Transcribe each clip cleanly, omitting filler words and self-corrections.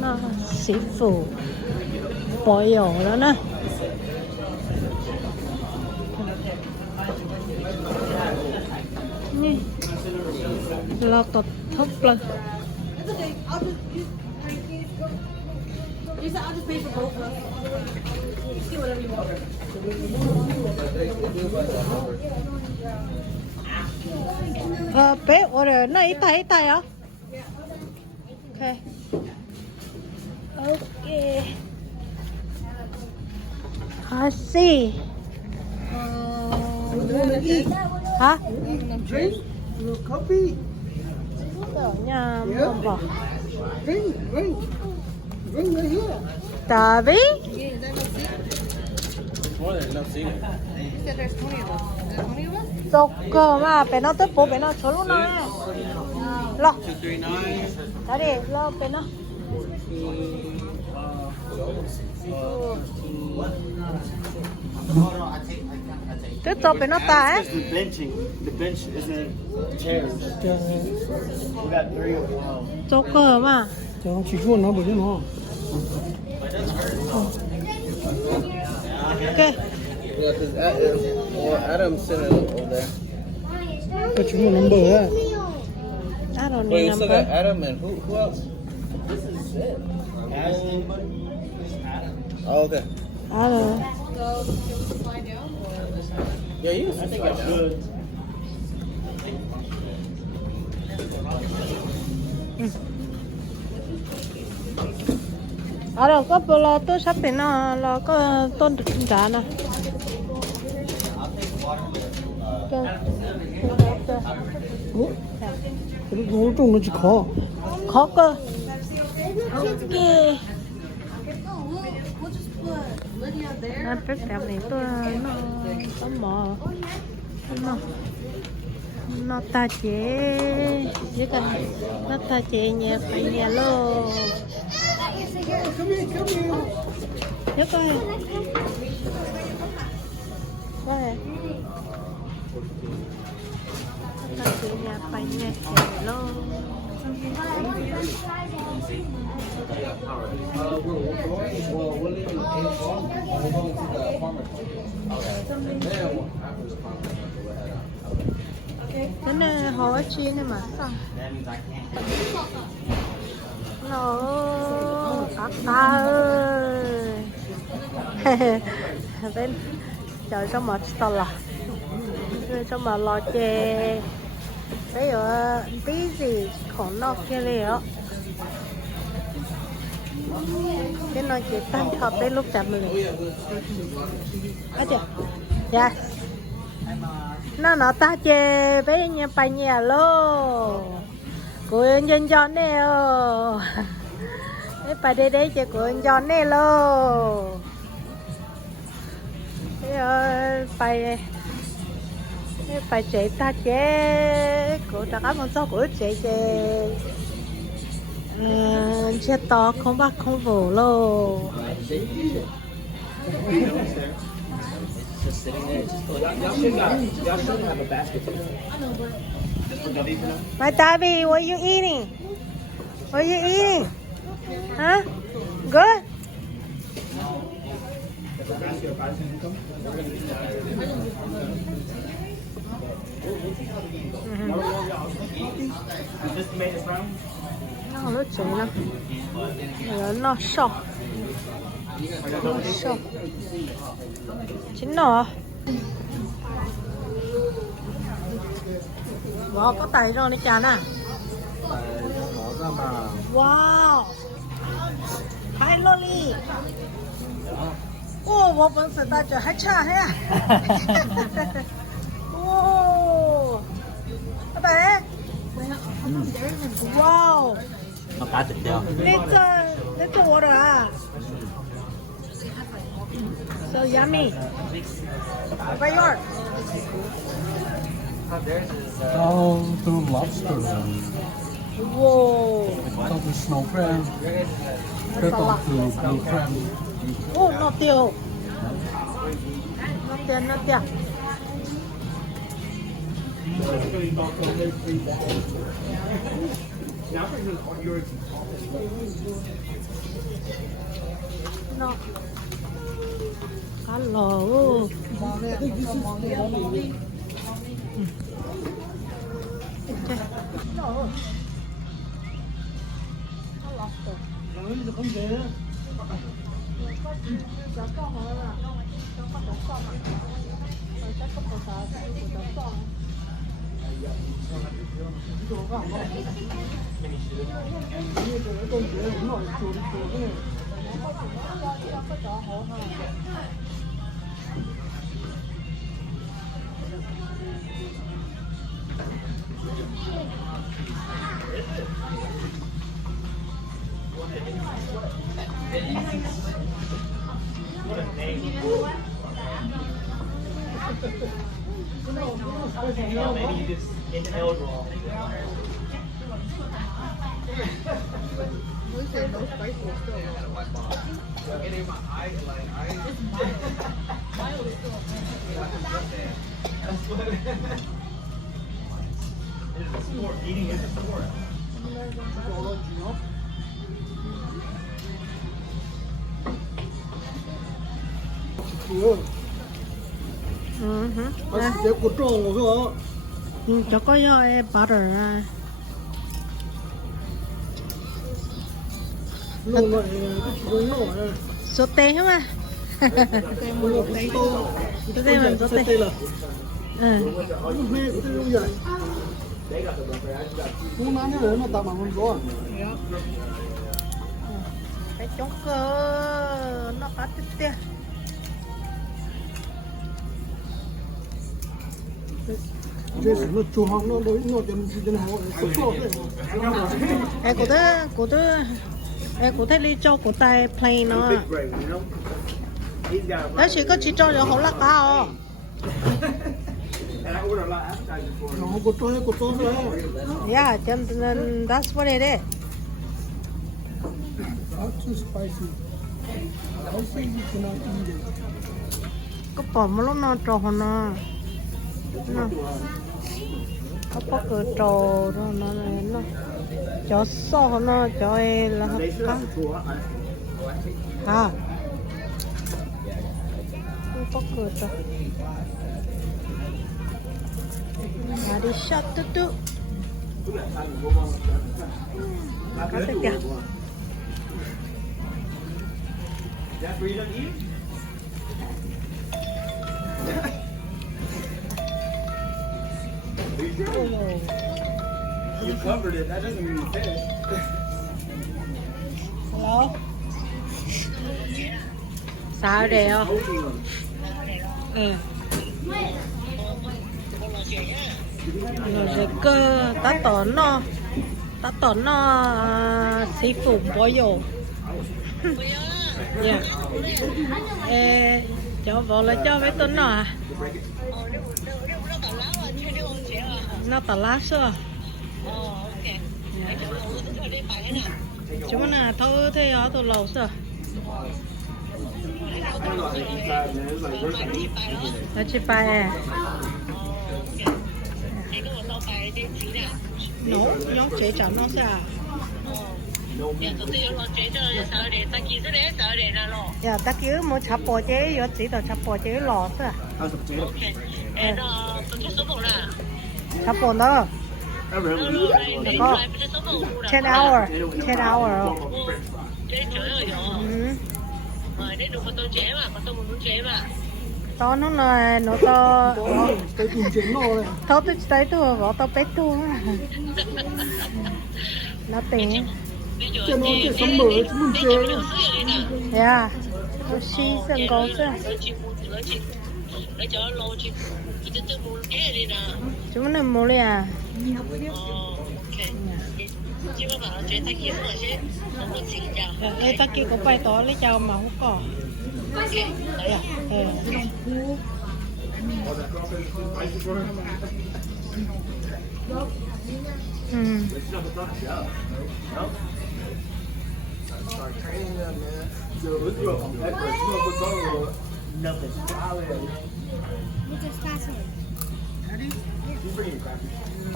nó sĩ phụ bội ổ đó nè nè lo tọt thấp lên You said I'll just pay for both of us. See whatever you want. bé order nó ít tay hả? Ok. Ok. I see. Hả? Drink? Coffee? Nhà mong bỏ. Drink right here. Tabi? Yeah, is that no seat? More than enough seating. You said there's 20 of us. Is there 20 of us? Chọc cơ mà bé nó tới bố bé nó chỗ lúc nào lo 239. đó đi lo bé nó cứ cho bé nó ta ấy The benching. The bench isn't chairs. We got 3 of them. chọc cơ mà 자, 지금 나 보자 너. ok Yeah, because Adam's sitting over there. 그 지금 넘버야. I don't Wait, need you still number got Adam and who else? This is it. Adam. Oh, okay. I don't So, you fly down or? Yeah, you. I think I should. ở đâu có bò lo tôi sắp đến nó lo có tôn được giá nè 그리고 오늘 좀 그렇지 커. khó cơ ok We'll just put Lydia there. nó rất đẹp này tôi nó có mò nó ta chế với cả nó ta chế nhà phải nhà lô nhớ coi đây ta chế nhà phải nhà lô We're leaving the game farm. We're going to the farmer. cái này họ chia này mà sao nó các ta ơi bên trời sao mà tao là sao mà lo chè bây giờ tí gì còn nó kia liền cái nó chỉ tan thọt tới lúc chạm mình à chưa dạ nó ta chè với nhà bà nhà lô của nhân dân nè cái bà đây đấy chè của nhân dân nè lô cái bà chè ta chè của tất cả mọi số của chè chè to không bắt không vỗ lô Just sitting there. Y'all should have a basket too. For David, you know? My Davi, what are you eating? What are you eating? Huh? Good? Just made this round. Nó chết nó. Nó sọ. Nó sọ. Chín nó. Wow, có tay rồi này chán à? Wow. Hi Loli. Ô, 我本身大家还差呀。哦。拜拜。Wow. Nó cá thịt đeo. Little water ah. So yummy. By yours. Down to lobster. Whoa. Down to snow crab. Down to blue crab. Oh, no tiêu. No tiêu. Now for your nó cá lò maybe you just inhaled wrong. Eating is a sport. Để của tròn rồi. cho có butter ra Nó lại nó lại. sauté hả mà sauté mình sauté là. Muốn nói nữa nó tao mà không có. cái chóng cơ nó bắt tít Thế nó chủ hàng nó đối nó chân họ sốt sốt đấy. em có thể đi cho của tay plain nó đấy chỉ có chỉ cho được hậu lạc cao Nó có trôi rồi. yeah that's what it is Not too spicy. I think you cannot eat it. có bỏ một lúc nó trò nó có bỏ cửa trò rồi nó này nó cho so nó cho em là hấp cá à không có cửa trò mà đi shot tút có thể kìa That's where you don't eat? Are you sure? You covered it. That doesn't mean you finished. hello sao đây không ừ rồi cơ tá tỏ nó sĩ phụ bó dầu yeah cho vợ là cho mấy tuần nào à nó tỏ lá xưa chúng mình thâu thế ở tụ lầu xưa nó chỉ phải nấu nhóc chế chả nó sao dạ ta cứ một chắp bò chế rồi chỉ tao chắp bò chế lò sao chắp bò đó có 10 hour to nó này nó to Cái cùng chuyện nó này. to tới tôi bỏ to bé tôi nó tiền Cho nó cái sắm mở chúng mình chơi. yeah nó xí sân có sao chúng nó mua đi à ê ta kêu có bài tó lấy chào mà không có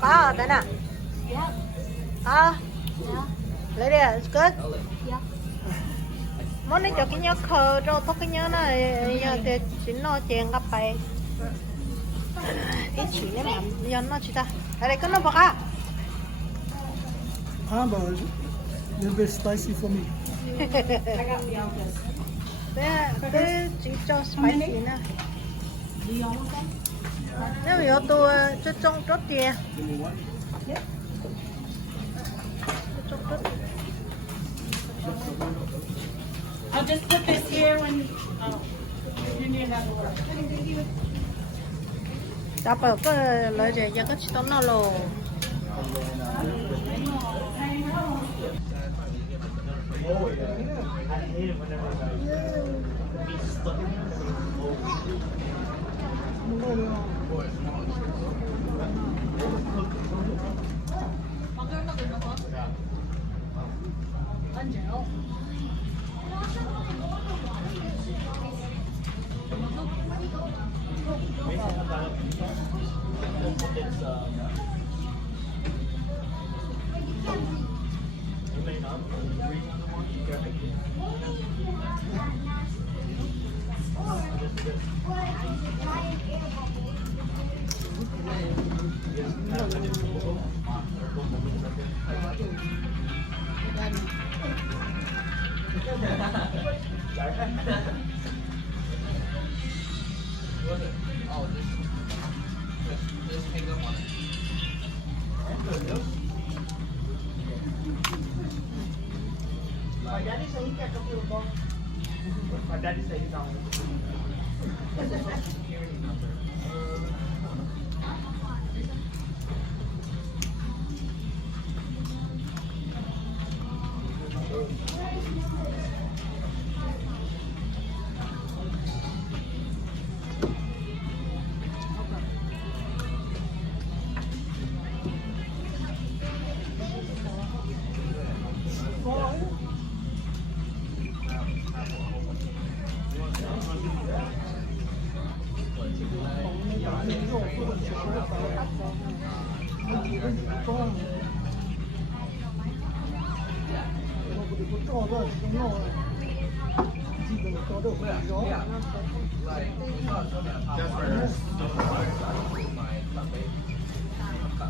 có ở đây nè Lấy đi, it's good. Yeah. Món này cho cái nhớ khờ cho tốt cái nhớ này giờ thì nó chèn gặp phải cái chuyện này mà giờ nó chỉ ta ở đây có nó bạc à Ah, but a little bit spicy for me. thế chỉ cho spicy nè nếu mà tôi cho trong chút tiền trong chút I'll just put this here when you need another one. đã bảo có lời gì giờ có chỉ tao nó lồ My daddy said he's on.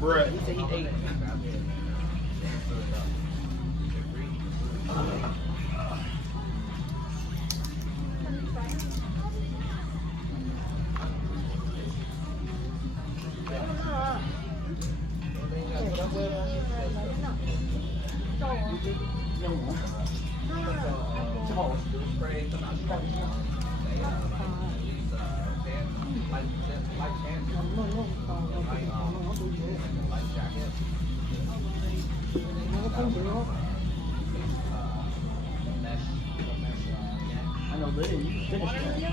Bruh, he said he ate. I know, but you finished it.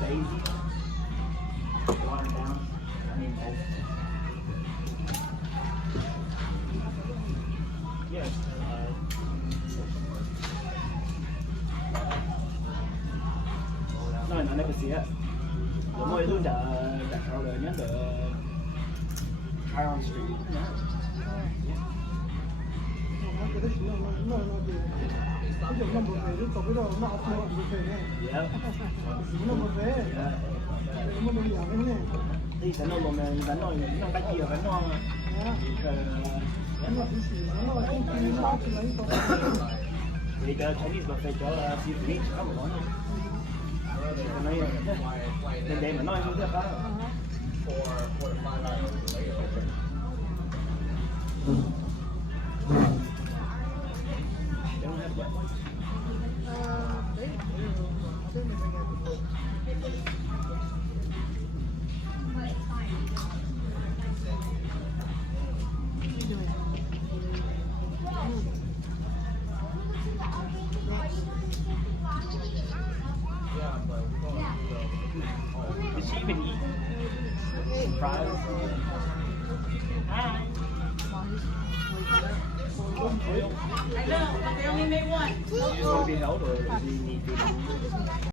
Daisy. Water down. I mean, yes. No, I never see it. The more you the older, nhớ the Iron Street. Yeah. bây giờ nó một về đến tổng cái đó nó học nó một về này Yeah. nó một về Yeah. nó một nhà cái này Đi sẽ nông mình vẫn nói nông cái gì vẫn ngon. nó bị xì nó không phải nó chỉ lấy thôi Thì cái Chinese buffet cho chị Mỹ có một món. Nói nên để mà nói như thế đó. Don't have wet ones. đấy thế mình nghe Did she even eat fries? Hi. I know, but they only made one. Do you want to be held or do you need to?